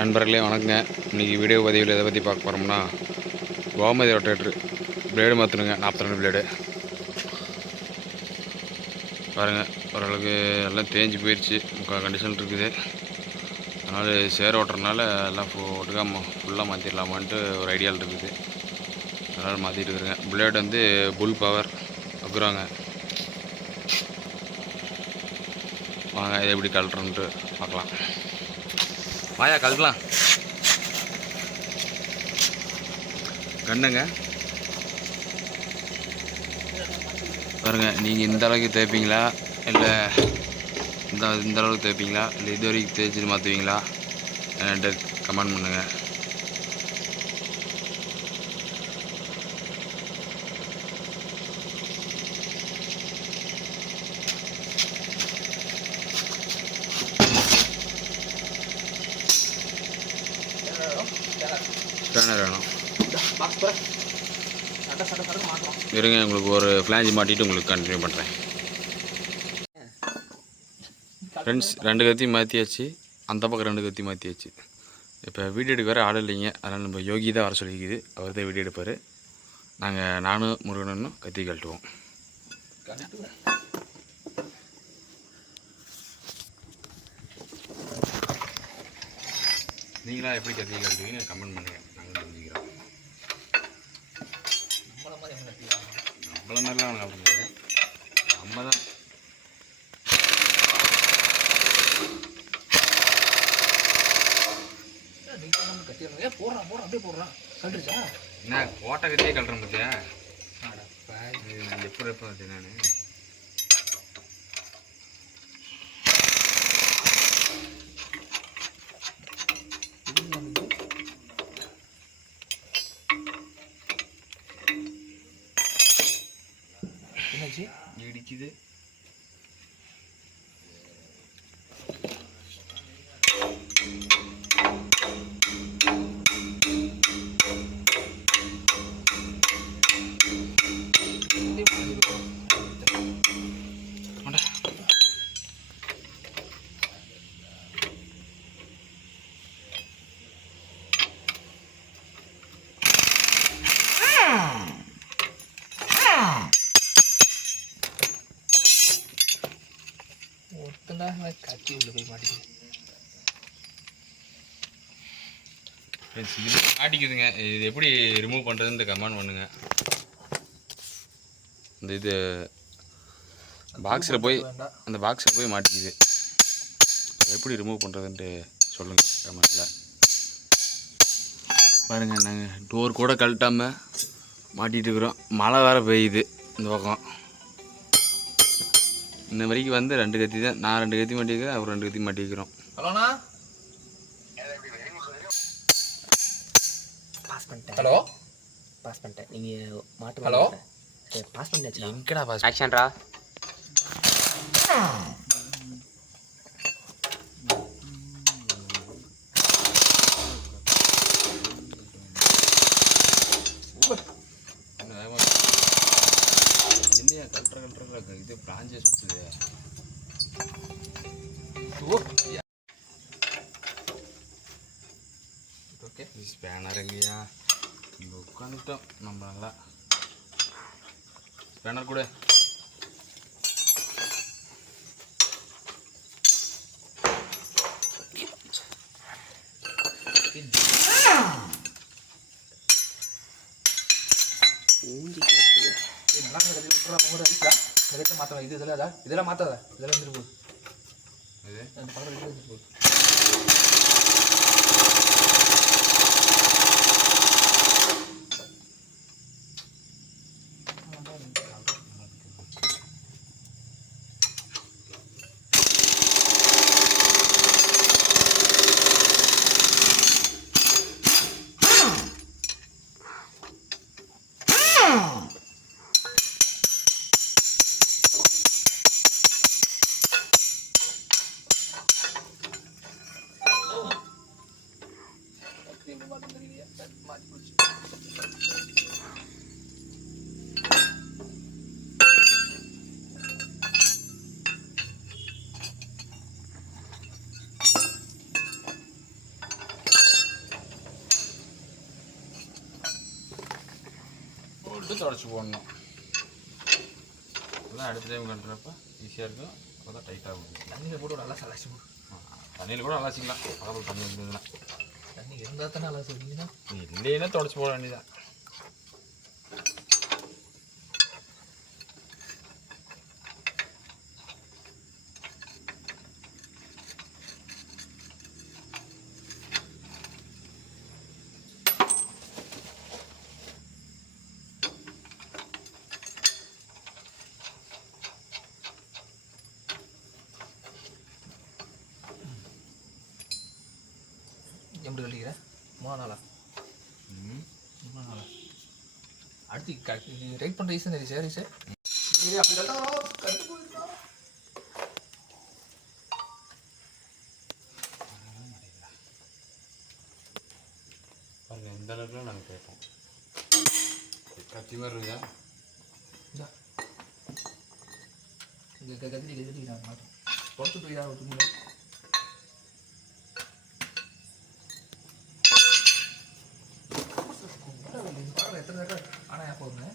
நண்பர்களே வணக்கங்க. இன்றைக்கி வீடியோ பதிவில் எதை பற்றி பார்க்க போகிறோம்னா, கோமதி ரொட்டேட்ரு பிளேடு மாற்றணுங்க. 42 பிளேடு பாருங்கள். ஓரளவுக்கு எல்லாம் தேஞ்சு போயிடுச்சு, முக்கால் கண்டிஷன் இருக்குது. அதனால் சேர் ஓட்டுறதுனால எல்லாம் ஒட்டுக்காக ஃபுல்லாக மாற்றிடலாமான்ட்டு ஒரு ஐடியாவில் இருக்குது. அதனால் மாற்றிட்டு இருக்குறேங்க. பிளேடு வந்து புல் பவர் அக்குறாங்க. வாங்க இதை எப்படி கழட்டுறோன்ட்டு பார்க்கலாம். வாயா கழட்டலாம். கண்ணுங்க பாருங்கள். நீங்கள் இந்த அளவுக்கு தேய்ப்பீங்களா, இல்லை இந்த அளவுக்கு தேய்ப்பீங்களா, இல்லை இது வரைக்கும் தேய்ச்சிட்டு மாற்றுவீங்களா என்கிட்ட கமெண்ட் பண்ணுங்கள். ஸ்பேனர் வேணும். இருங்க, உங்களுக்கு ஒரு ஃப்ளாஞ்ச் மாட்டிட்டு உங்களுக்கு கண்டினியூ பண்ணுறேன். ஃப்ரெண்ட்ஸ், 2 கத்தி மாற்றியாச்சு, அந்த பக்கம் 2 கத்தி மாற்றியாச்சு. இப்போ வீடியோ எடுக்க வேறு ஆள் இல்லைங்க. அதனால் நம்ம யோகி தான் வர சொல்லிக்குது. அவர் தான் வீடியோ எடுப்பார். நானும் முருகனும் கத்தி கழட்டுவோம். நீங்களா எப்படி கத்தி கழட்டுவீங்க கமெண்ட் பண்ணுங்கள். நாங்கள் தெரிஞ்சுக்கிறோம். நம்மள மாதிரிலாம் அவங்க கழட்ட முடியாது. நம்ம தான் என்ன ஓட்ட கத்தியே கழட்டுறேன் பார்த்தியா? எப்படி பார்த்தேன் நான். இடிக்குது. கத்தி உள்ள போய் மாட்டிக்குதுங்க. இது எப்படி ரிமூவ் பண்ணுறதுன்னு கமெண்ட் பண்ணுங்க. இந்த இது பாக்ஸில் போய் அந்த பாக்ஸில் போய் மாட்டிக்குது. அது எப்படி ரிமூவ் பண்ணுறதுன்ட்டு சொல்லுங்கள் கமெண்டில். பாருங்கள், நாங்கள் டோர் கூட கழட்டாமல் மாட்டிகிட்டு இருக்கிறோம். மழை வேறு பெய்யுது இந்த பக்கம். இன்ன வரைக்கும் வந்து 2 கத்தி தான். நான் 2 கத்தி மாட்டிக்கிறேன், அவர் 2 கத்தி மாட்டிக்கிறோம். ஹலோண்ணா, பாஸ் பண்ணிட்டேன். ஹலோ, பாஸ் பண்ணிட்டேன். நீங்கள் மாட்டு. ஹலோ, பாஸ் பண்ணியாச்சு. எங்கடா பாஸ்? ஆக்ஷன்ரா. என்னையா கல்ட்ர இது பிராஞ்சே சுற்றுது. ஓகே, ஸ்பேனர் எங்கேயா? இங்கே உட்காந்துட்டோம் நம்ம. நல்லா ஸ்பேனர் கூட மாற்ற. இதெல்லாம் மாற்றாத. இதெல்லாம் வந்துட்டு போகுது. அந்த பக்கத்தில் வந்துட்டு போகுது. விட்டு தொடச்சி போடணும். அதான் அடுத்த டைம் பண்ணுறப்ப ஈஸியாக இருக்கும். அப்போ தான் டைட்டாக இருக்கும். தண்ணியில் போட்டு நல்லா சலாச்சி போடும். தண்ணியில் கூட அலசிக்கலாம். பக்கத்தில் தண்ணி இருந்ததுன்னா. தண்ணி இருந்தால் தானே அலசிங்கன்னா இல்லைன்னா தொடச்சி போட வேண்டியதான். எப்படி கழிக்கிற 3 நாளா? 3 நாளா? அடுத்து ரைட் பண்ணுற ரீசன் சரி சார் அப்படி கட்டு போயிருக்கா. பாருங்கள் இந்த அளவுக்குலாம் நாங்கள் கேட்போம். கத்தி மாதிரி இருக்கா? இங்கே கத்தி நான் மாட்டோம் தொடச்சு போயிடா விட்டு எத்தனை தடவை ஆனால் போதுங்க.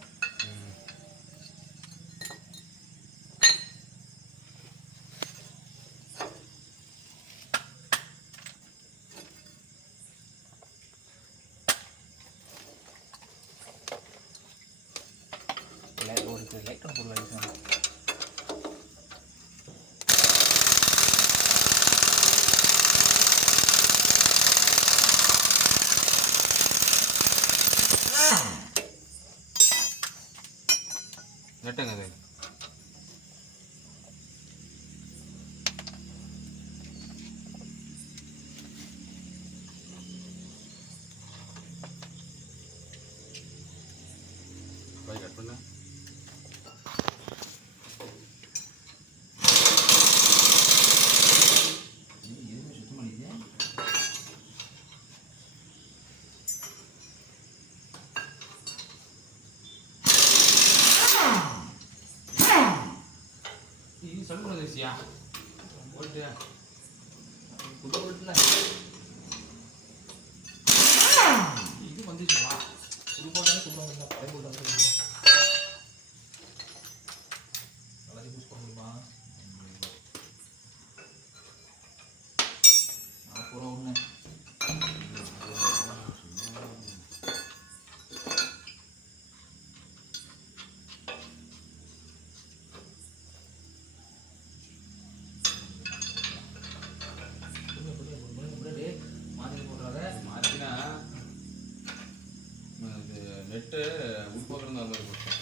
ஒரு லைட் ஒன்று போடுவாங்க. நட்டுங்க அது போய் கட் பண்ண. எதுவுமே சுத்தம் பண்ணிக்க. சொல்லுங்க தேசியா போயிட்டு புது போட்டுல இது வந்துச்சுமா. புது போட்டாலும் சொல்லுவாங்க பழைய போட்டாலும் நல்லா யூஸ் பண்ண முடியுமா? அப்புறம் ஒன்று மாற்றினா இது நெட்டு உட்பக்கம் தான் மாதிரி போட்டோம்.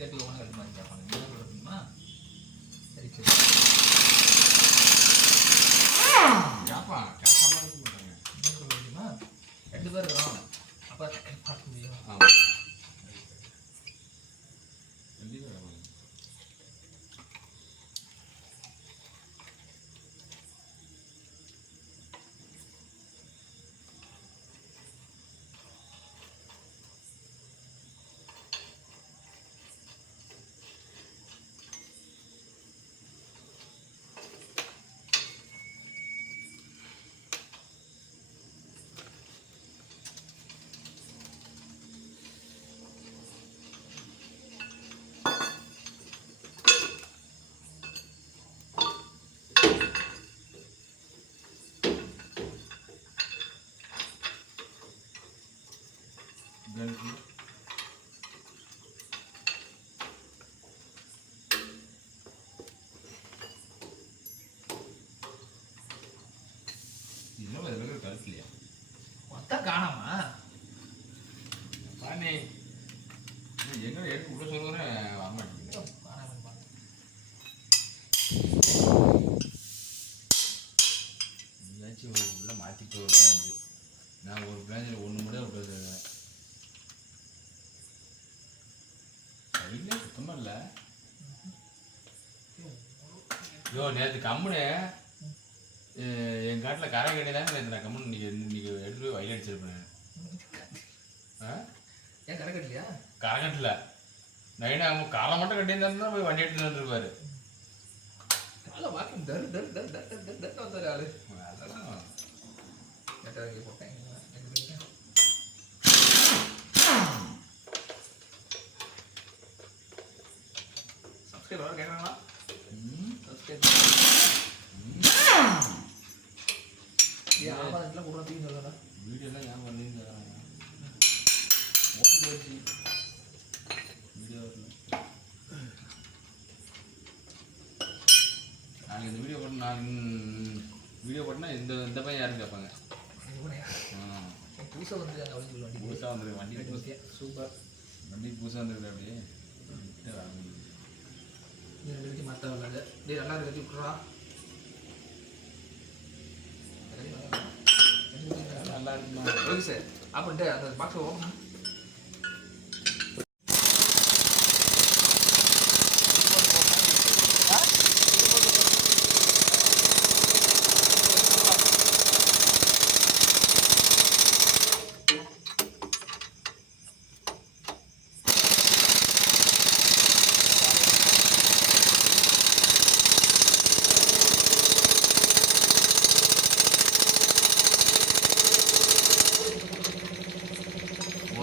கட்டி ஒன்று கட்டி மாதிரி கேட்பாங்க. என்ன சொல்ல முடியுமா? சரி சரி கேப்பா கேட்காம இருக்க மாட்டாங்க. என்ன சொல்ல முடியுமா? 2 பேர் இருக்கிறோம். அப்போ பார்க்க முடியும். ஆமாம் கண்டிப்பாக கேட்பாங்க. இன்னும் அதில் கருத்துலையா மொத்தம் காணாமா? பானே எங்கே எடுத்து உள்ள சொல்லுறேன் வரமாட்டேங்குது. காணாமல் பாருங்க. ஏதாச்சும் உள்ள மாற்றிட்டு ஒரு பிளாஞ்சு நான் ஒரு பிளாஞ்சில் ஒன்று மட்டும் விட்டுருக்கேன். சைட்லேயே சுத்தமாக இல்லை. ஐயோ நேற்று கம்முனு என் காட்டில் கரை கட்டிதான் நேற்று நான் கம்முன்னு இன்னைக்கு எடுத்து போய் வயல் அடிச்சிருப்பேன். ஏன் கரை கட்டலையா? கரை கட்டல நைனா அவங்க காலை மட்டும் கட்டியிருந்தா போய் வண்டி எடுத்துட்டு வந்துருப்பாரு. நல்லா வாக்கிங் தரு தரு தரு தரு தரு தரு வந்தாரு ஆளு. அதெல்லாம் நெட்டாக போட்டேன். சப்ஸ்கிரைப் பண்ண கேட்குறாங்களா? சப்ஸ்கிரைப் ஏன் ஆமாம் கூட தூக்கி சொல்லடா. வீடியோலாம் ஏன் பண்ணிங்க ஓன் போச்சு வீடியோ நாளைக்கு இந்த வீடியோ போட்டு நான் வீடியோ போட்டேன்னா இந்த பையன் யாருன்னு கேட்பாங்க. புதுசாக வந்து அந்த வண்டி வண்டி புதுசாக வந்துருக்கு வண்டி ஓகே சூப்பர். வண்டி புதுசாக வந்துருக்கு அப்படியே நீ ரெண்டு கட்டி மாற்ற விளாடு டே நல்லா கட்டி விட்றா. நல்லா இருக்குமா ஓகே சார் அப்படின்ட்டு அந்த பாக்ஸை ஓப்பன்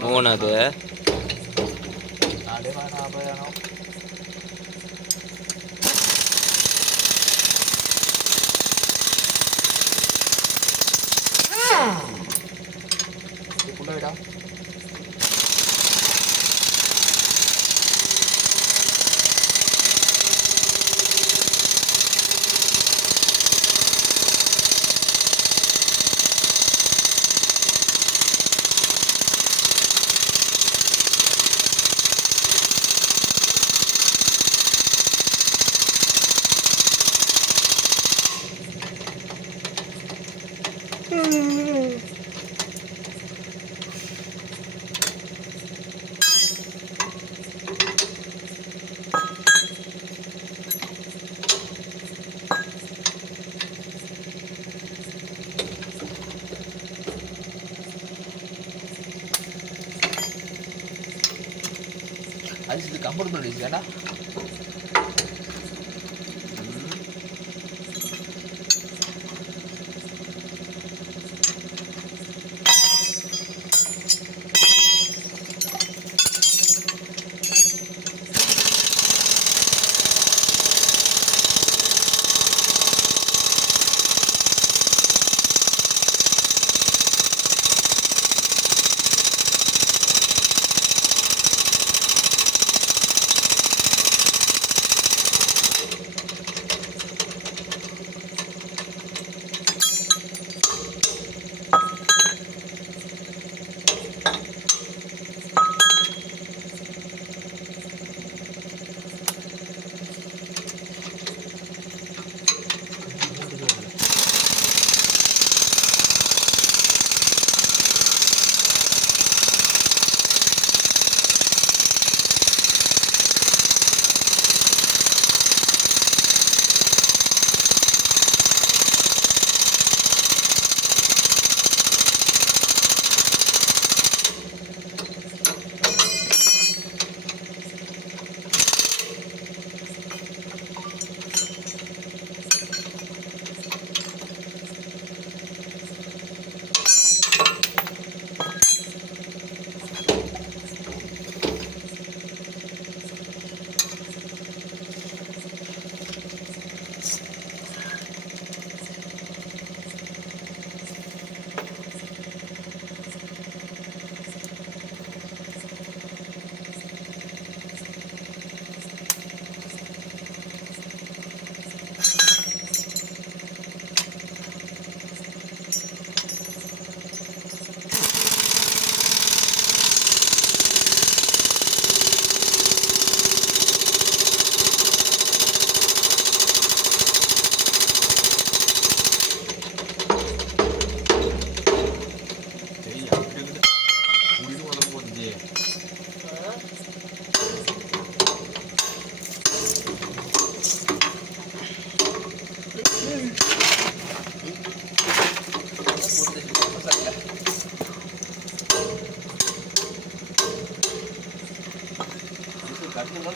மூணாவது நாலே நாற்பதாயிரம். ஃபுல்லாகிடா. அது கம்ஃபர்டபுள் டிஷ் ஏன்னா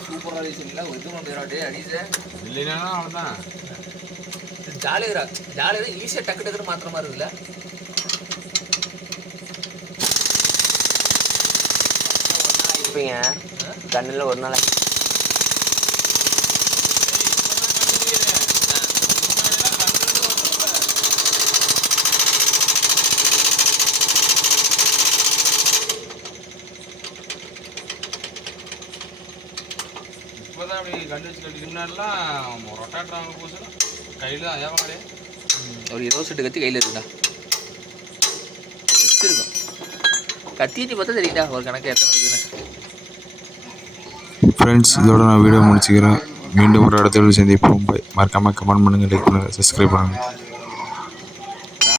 சூப்பராக இல்லை இது பண்ணுறாடே அடிச்சு இல்லைன்னா அவ்வளோதான். ஜாலியாக ஜாலியாக ஈஸியாக டக்கு டக்குன்னு மாத்திர மாதிரி இருக்குல்ல. இருப்பீங்க கண்ணில் ஒரு நாள் இப்போதான் அப்படி கண்டு வச்சு கட்டி முன்னாடிலாம் ரொட்டாட்டர் வாங்க போச்சு கையில் தான் ஏவாங்களே. ஒரு 20 செட்டு கத்தி கையில் இருக்குடா, வச்சுருக்கோம். கத்திட்டு பார்த்தா தெரியுதா ஒரு கணக்கு எத்தனை இருக்குன்னு. ஃப்ரெண்ட்ஸ், இதோட நான் வீடியோ முடிச்சுக்கிறேன். மீண்டும் ஒரு இடத்துல சந்திப்போம். மறக்காமல் கமெண்ட் பண்ணுங்கள், லைக் பண்ணுங்கள், சப்ஸ்கிரைப் பண்ணுங்கள்.